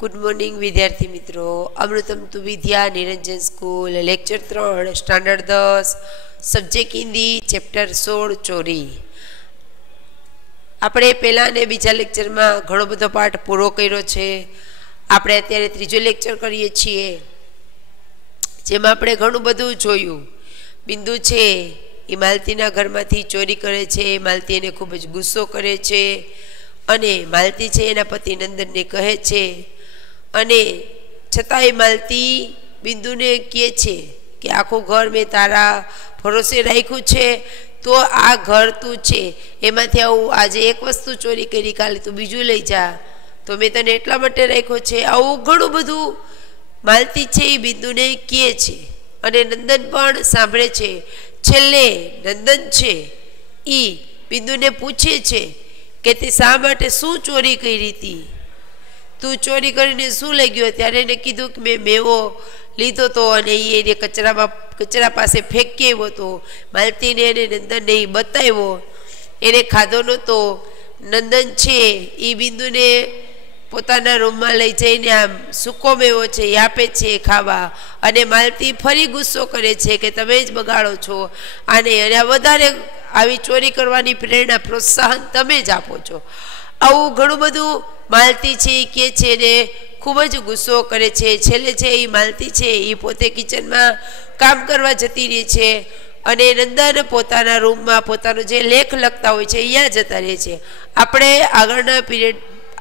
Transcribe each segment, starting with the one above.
Good morning विद्यार्थी मित्रों। अमृतम तु Vidya Niranjan school lecture 3 standard 10 subject Hindi chapter 16 चोरी। આપણે પહેલા ને બીજા લેક્ચરમાં ઘણો બધો પાઠ પૂરો કર્યો છે। આપણે અત્યારે ત્રીજો લેક્ચર કરીએ છીએ, જેમાં આપણે ઘણું બધું જોયું। બિંદુ છે એ માલતીના ઘરમાંથી ચોરી કરે છે, માલતી એને ખૂબ જ ગુસ્સો કરે છે અને માલતી છે એના પતિ નંદનને કહે છે, અને છતાંય માલતી બિંદુને કહે છે કે આખું ઘર મેં તારા ભરોસે રાખ્યું છે, તો આ ઘર તું છે એમાંથી આવું આજે એક વસ્તુ ચોરી કરી, કાલે તું બીજું લઈ જા, તો મેં તને એટલા માટે રાખ્યો છે। આવું ઘણું બધું માલતી છે એ બિંદુને કહે છે અને નંદન પણ સાંભળે છે। છેલ્લે નંદન છે એ બિંદુને પૂછે છે કે તે શા માટે શું ચોરી કરી હતી, તું ચોરી કરીને શું લઈ ગયો? ત્યારે એને કીધું કે મેં મેવો લીધો હતો અને એને કચરા પાસે ફેંકી આવ્યો હતો। માલતીને એને નંદનને એ બતાવ્યો, એને ખાધો નહોતો। નંદન છે એ બિંદુને પોતાના રૂમમાં લઈ જઈને આમ સૂકો મેવો છે એ આપે છે ખાવા, અને માલતી ફરી ગુસ્સો કરે છે કે તમે જ બગાડો છો આને, અને વધારે આવી ચોરી કરવાની પ્રેરણા પ્રોત્સાહન તમે જ આપો છો। આવું ઘણું બધું માલતી છે એ કહે છે ને ખૂબ જ ગુસ્સો કરે છે। છેલ્લે છે એ માલતી છે એ પોતે કિચનમાં કામ કરવા જતી રહે છે અને નંદન પોતાના રૂમમાં પોતાનો જે લેખ લખતા હોય છે અહીંયા જતા રહે છે। આપણે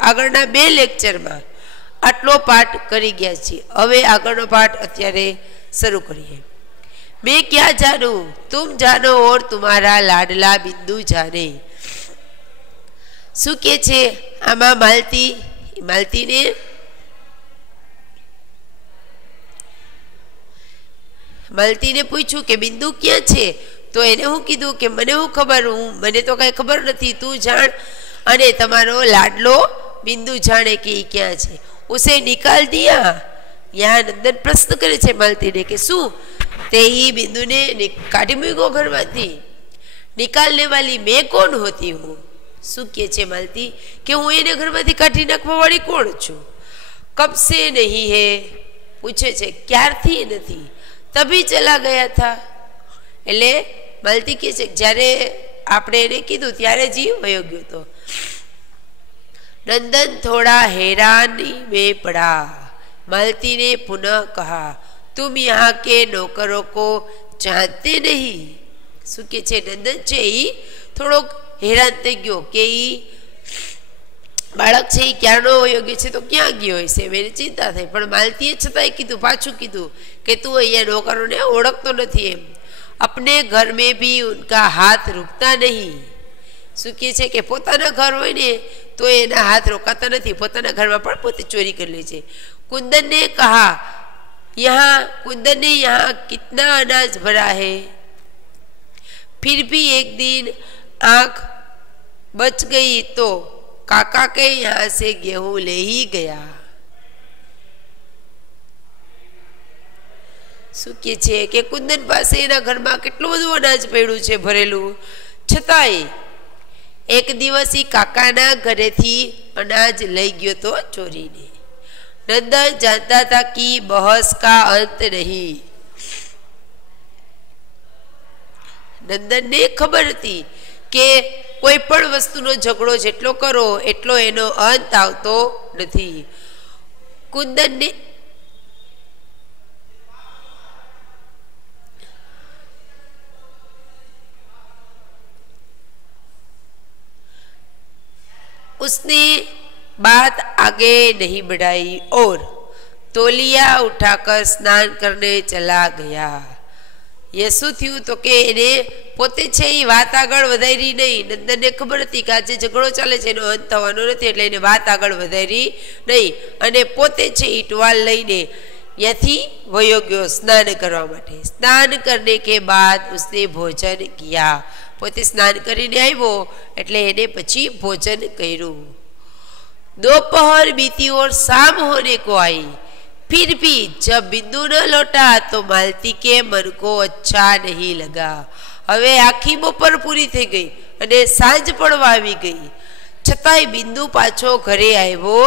આગળના 2 લેક્ચરમાં આટલો પાઠ કરી ગયા છીએ। હવે આગળનો પાઠ અત્યારે શરૂ કરીએ। मैं क्या जानूं तुम जानो और तुम्हारा लाडला बिंदु जाने। શું કે છે આમાં માલતીને પૂછ્યું કે બિંદુ ક્યાં છે? તો એને હું કીધું કે મને હું ખબર, મને તો કઈ ખબર નથી, તું જાણ અને તમારો લાડલો બિંદુ જાણે કે એ ક્યાં છે। ઉસે નિકાલ દિયા। યહાં નંદન પ્રશ્ન કરે છે માલતીને કે શું તે ही बिंदु ने काटी मूको घर में। निकालने वाली मैं कौन होती हूँ? શું કહે છે માલતી કે હું એને ઘરમાંથી કાઢી નાખવા વાળી કોણ છું? કબ સે નહીં હે પૂછે છે, ક્યારથી નથી? તભી ચલા ગયા થા। એટલે માલતી કહે છે જ્યારે આપણે એને કીધું ત્યારે જ વયો ગયો તો। नंदन थोड़ा हैरानी में पड़ा। मालती ने पुनः कहा, तुम यहाँ के नौकरों को जानते नहीं। શું કે છે નંદન છે એ થોડોક હેરાન થઈ ગયો કે એ બાળક છે એ ક્યારનો યોગ્ય છે તો ક્યાં ગયો હશે, એને ચિંતા થઈ। પણ માલતીએ છતાંય કીધું, પાછું કીધું કે તું અહીંયા નોકરોને ઓળખતો નથી એમ। अपने घर में भी उनका हाथ रुकता नहीं। શું કે છે કે પોતાના ઘર હોય ને તો એના હાથ રોકાતા નથી, પોતાના ઘરમાં પણ પોતે ચોરી કરી લે છે। कुंदन ने कहा, कुंदन ने यहाँ कितना अनाज भरा है? फिर भी एक दिन आंख बच गई तो काका के यहाँ से गेहूं ले ही गया। શું કે છે કે કુંદન પાસે એના ઘરમાં કેટલું બધું અનાજ પડ્યું છે ભરેલું, છતાંય એક દિવસ એ કાકાના ઘરેથી અનાજ લઈ ગયો તો ચોરીને। नंदन जानता था कि बहस का अंत नहीं। नंदन ने खबर थी કે કોઈ પણ વસ્તુનો ઝઘડો જેટલો કરો એટલો એનો અંત આવતો નથી। कुंदन ने उसने बात आगे नहीं बढ़ाई और तौलिया उठाकर स्नान करने चला गया। ये શું થયું તો કે એને પોતે છે એ વાત આગળ વધારી નહીં। નંદનને ખબર હતી કે આજે ઝઘડો ચાલે છે એનો અંત થવાનો નથી, એટલે એને વાત આગળ વધારી નહીં અને પોતે છે એ ટુવાલ લઈને ત્યાંથી વયો ગયો સ્નાન કરવા માટે। સ્નાન કરને કે બાદ ઉસને ભોજન કિયા। પોતે સ્નાન કરીને આવ્યો એટલે એને પછી ભોજન કર્યું। दोपहर बीती और शाम होने को आई। फिर भी जब बिंदु न लौटा तो मालती के मन को अच्छा नहीं लगा। હવે આખી બપોર પૂરી થઈ ગઈ અને સાંજ પડવા આવી ગઈ, છતાંય બિંદુ પાછો ઘરે આવ્યો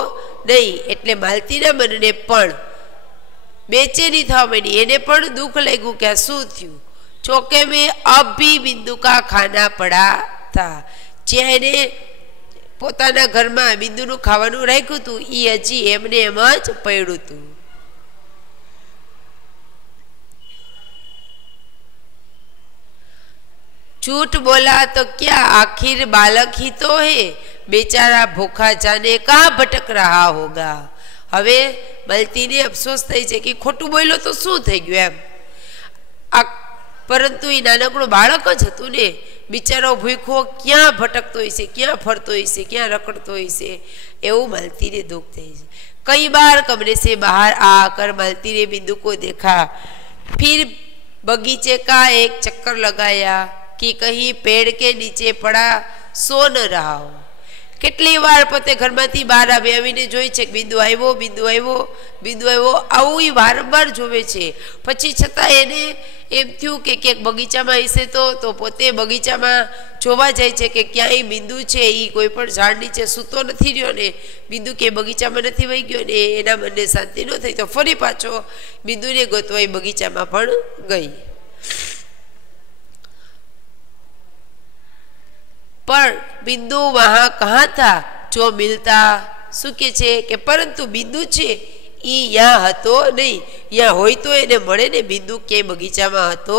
નહીં. એટલે માલતીના મનને પણ बेचैनी थवा मंडी, एने पण दुख लग्यु कि आ शुं थयुं। चौके में अब भी बिंदु का खाना पड़ा था। जेने पोताना घर में बिंदुनु खावानुं राख्युं हतुं ई हजी एमने एम ज पड्युं हतुं। झूठ बोला तो क्या, आखिर बालक ही तो है, बेचारा भूखा जाने कहाँ भटक रहा होगा। हवे मलती ने अफसोस थई छे कि खोटू बोल्यो तो शुं थई गयुं एम। परंतु ए नानकड़ो बाळक ज हतुं ने, बिचारो भूखो क्यां भटकतो हशे, क्यां फरतो हशे, क्यां रखड़तो हशे, एवुं मलती ने दुख थई छे। कई बार कमरे से बाहर आकर मलती ने बिंदु को देखा, फिर बगीचे का एक चक्कर लगाया कि कहीं पेड़ के नीचे पड़ा सो न रहा हो। કેટલી વાર પોતે ઘરમાંથી બહાર આવીને જોઈ છે બિંદુ આવ્યો, બિંદુ આવ્યો, બિંદુ આવ્યો, આવું એ વારંવાર જોવે છે। પછી છતાં એને એમ થયું કે ક્યાંક બગીચામાં હશે તો પોતે બગીચામાં જોવા જાય છે કે ક્યાંય બિંદુ છે એ કોઈ પણ ઝાડ નીચે સૂતો નથી રહ્યો ને, બિંદુ કે બગીચામાં નથી વહી ગયો ને, એના મનને શાંતિ ન થઈ તો ફરી પાછો બિંદુને ગોતવા એ બગીચામાં પણ ગઈ। पर बिंदु वहां कहाँ था जो मिलता। सुखे छे के परंतु बिंदु छे ई यहाँ हतो नहीं, यहाँ होय तो एने मळे ने, बिंदु के बगीचा में हतो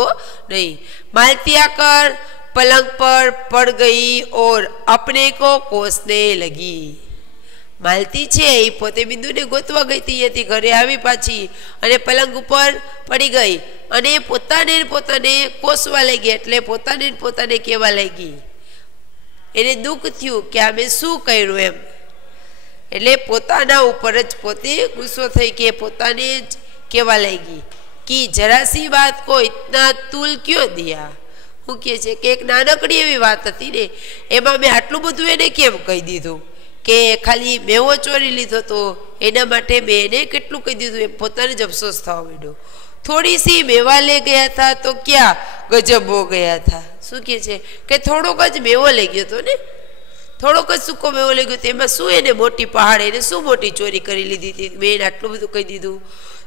नहीं। मालती आकर पलंग पर पड़ गई और अपने को कोसने लगी। मालती छे ई पोते बिंदु ने गोतवा गई थी, घरे आवी पाछी अने पलंग पर पड़ी गई अने पोताने कोसवा लागी, एटले पोताने केवा लागी। એને દુઃખ થયું કે આ મેં શું કર્યું એમ, એટલે પોતાના ઉપર જ પોતે ગુસ્સો થઈ કે પોતાને જ કહેવા લાગી કે જરા सी बात को इतना तूल क्यों दिया। હું કહે છે કે એક નાનકડી એવી વાત હતી ને, એમાં મેં આટલું બધું એને કેમ કહી દીધું કે ખાલી મેવો ચોરી લીધો તો એના માટે મેં એને કેટલું કહી દીધું, એમ પોતાને જ અફસોસ થવા માંડ્યો। थोड़ी सी मेवा ले गया था तो क्या गजब हो गया था। શું કહે છે કે થોડોક જ મેવો લઈ ગયો તો ને, થોડોક જ સૂકો મેવો લઈ ગયો, તેમાં શું એને મોટી પહાડ, એને શું મોટી ચોરી કરી લીધી હતી, મેં એને આટલું બધું કહી દીધું।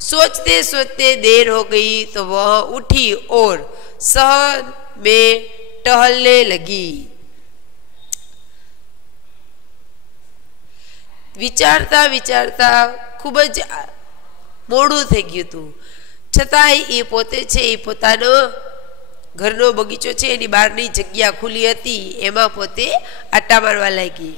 सोचते सोचते देर हो गई तो वह उठी और शहर में टहलने लगी। विचारता विचारता खूब ज मोडું થઈ ગયું હતું, છતાંય એ પોતે છે એ પોતાનો ઘરનો બગીચો છે એની બહારની જગ્યા ખુલ્લી હતી, એમાં પોતે આટા મારવા લાગી।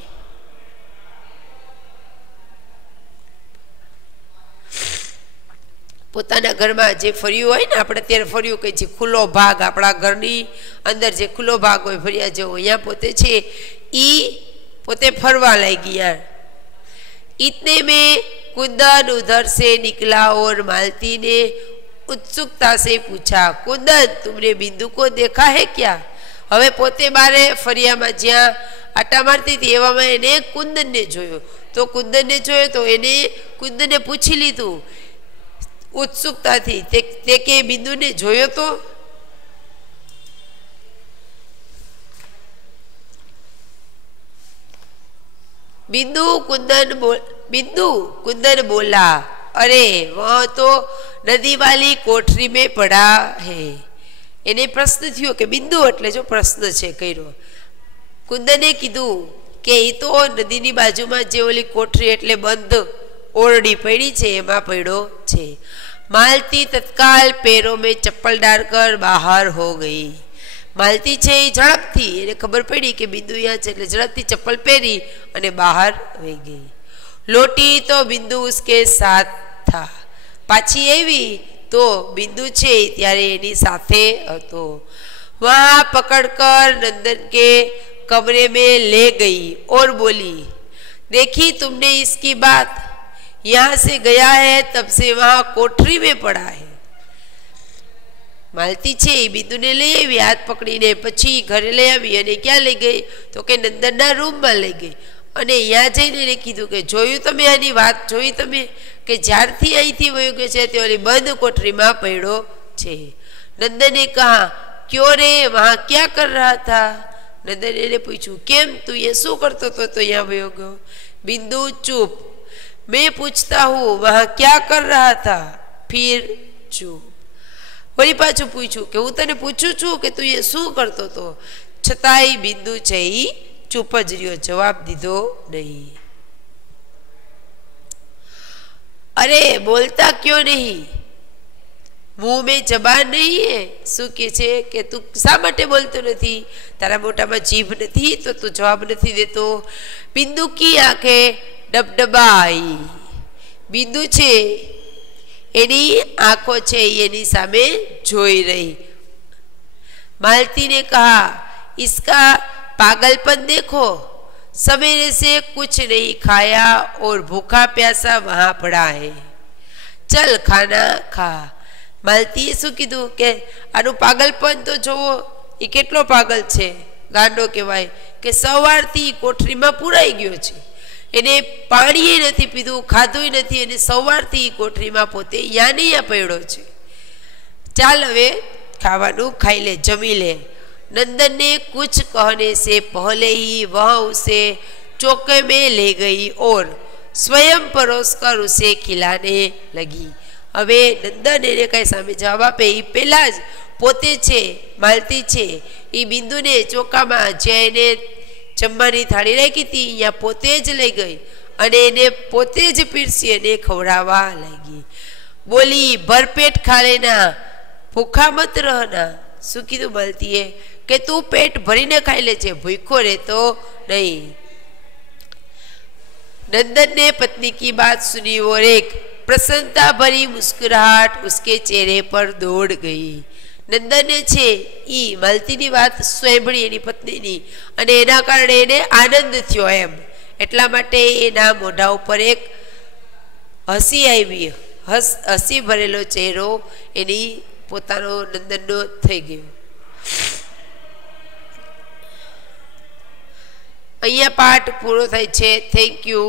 પોતાના ઘરમાં જે ફર્યું હોય ને, આપણે અત્યારે ફર્યું કહે છે ખુલ્લો ભાગ, આપણા ઘરની અંદર જે ખુલ્લો ભાગ હોય ફર્યા જેવો, અહીંયા પોતે છે એ પોતે ફરવા લાગી યાર। इतने में कुंदन उधर से निकला और मालती ने उत्सुकता से पूछा, कुंदन तुमने बिंदु को देखा है क्या। हवे पोते बारे फरिया में ज्यां आटा मारती थी एवामां एने कुंदन ने जोयो, तो कुंदन ने जोयो तो एने कुंदन ने पूछी लीधुं उत्सुकता थी ते के बिंदु ने जोयो तो। बिंदु कुंदन बोला, अरे वह तो नदी वाली कोठरी में पड़ा है। एने प्रश्न थयो कि बिंदु એટલે જો પ્રશ્ન છે કર્યો। કુંદને કીધું કે એ તો નદીની બાજુમાં જે ઓલી કોઠરી એટલે બંધ ઓરડી પડી છે એમાં પડ્યો છે। मालती तत्काल पैरों में चप्पल डालकर बाहर हो गई। मालती छे झड़पथी एने खबर पड़ी कि बिंदु यहाँ है, એટલે ઝડપથી ચપ્પલ પહેરી અને બહાર વહી ગઈ। लोटी तो बिंदु उसके साथ था, पाछी आई तो बिंदु छे त्यारे एनी साथे हतो। वहां पकड़कर नंदन के कमरे में ले गई और बोली, देखी तुमने इसकी बात, यहाँ से गया है तब से वहां कोठरी में पड़ा है। मालती छे बिंदु ने लई आई, हाथ पकड़ी ने पछी घरे लई आवी अने क्या लई गई तो के नंदनना रूम में लई गई અને यहाँ जईने कीधुं कि जोयुं तमे आनी वात जोई तमे कि ज्यारथी અહીંથી વયો ગયો છે તે ઓલી બંધ કોઠરીમાં પડ્યો છે। नंदन ने कहा, क्यों रे वहां क्या कर रहा था। नंदन ने पूछ्યું, केम तू ये શું કરતો तो यहाँ वयो गयो। बिंदु चुप। मैं पूछता हूँ वहां क्या कर रहा था, फिर चुप। वरी पाछું પૂછ્યું કે હું તને પૂછું છું કે તું એ શું કરતો હતો, છતાંય બિંદુ છે ઈ ચૂપ જ રહ્યો, જવાબ દીધો નહીં. अरे बोलता क्यों नहीं, मुंह में जबान नहीं है, શું કે છે કે તું શા માટે બોલતો નથી, તારા મોઢામાં જીભ નથી તો તું જવાબ નથી દેતો. બિંદુ की आंखें डबडबाई, બિંદુ છે એની आंखों છે એની सामे જોઈ रही. मालती ने कहा इसका पागलपन देखो, सवेरे से कुछ नहीं खाया और भूखा प्यासा वहां पड़ा है, चल खाना खा. मालतीए શું કીધું કે આનું પાગલપન તો જોવો, એ કેટલો પાગલ છે, ગાંડો કહેવાય કે સવારથી કોઠરીમાં પુરાઈ ગયો છે, એને પાણી નથી પીધું, ખાધું નથી, અને સવારથી કોઠરીમાં પોતે યા ને યા પડ્યો છે. ચાલ હવે ખાવાનું ખાઈ ले, जमी ले. नंदन ने कुछ कहने से पहले ही वह उसे चौके में ले गई और स्वयं परोसकर उसे खिलाने लगी. હવે નંદન એને કઈ સામે જવાબ આપે એ પહેલા જ પોતે છે માલતી છે એ બિંદુને ચોકામાં જ્યાં એને જમવાની થાળી રાખી હતી અહીંયા પોતે જ લઈ ગઈ અને એને પોતે જ પીરસી અને ખવડાવવા લાગી. બોલી ભરપેટ ખા લેના, ભૂખા મત રહના. શું કીધું માલતીએ કે તું પેટ ભરીને ખાઈ લેજે, ભૂખો રહેતો નહીં. नंदन ने पत्नी की बात सुनी और एक प्रसन्नता भरी मुस्कुराहट उसके चेहरे पर दौड़ गई. नंदने છે ઈ માલતીની વાત સાંભળી એની પત્નીની અને એના કારણે એને આનંદ થયો એમ, એટલા માટે એના મોઢા ઉપર એક હસી આવી, હસી ભરેલો ચહેરો એની પોતાનો નંદનનો થઈ ગયો. અહીંયા પાઠ પૂરો થાય છે. Thank you.